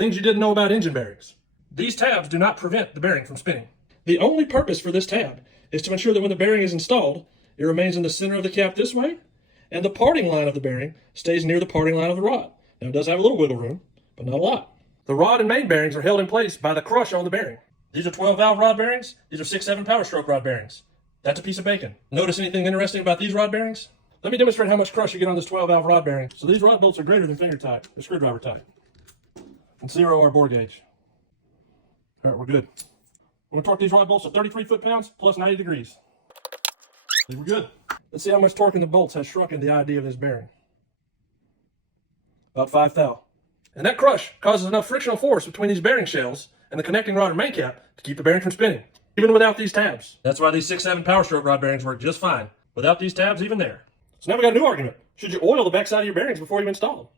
Things you didn't know about engine bearings. These tabs do not prevent the bearing from spinning. The only purpose for this tab is to ensure that when the bearing is installed, it remains in the center of the cap this way, and the parting line of the bearing stays near the parting line of the rod. Now it does have a little wiggle room, but not a lot. The rod and main bearings are held in place by the crush on the bearing. These are 12-valve rod bearings. These are 6/7 power stroke rod bearings. That's a piece of bacon. Notice anything interesting about these rod bearings? Let me demonstrate how much crush you get on this 12-valve rod bearing. So these rod bolts are greater than finger type. They're screwdriver type. And 0 our bore gauge. All right, we're good. We're going to torque these rod bolts at 33 foot-pounds plus 90 degrees. I think we're good. Let's see how much torque in the bolts has shrunken the ID of this bearing. About 5 thou. And that crush causes enough frictional force between these bearing shells and the connecting rod or main cap to keep the bearing from spinning, even without these tabs. That's why these 6/7 power stroke rod bearings work just fine, without these tabs even there. So now we got a new argument. Should you oil the backside of your bearings before you install them?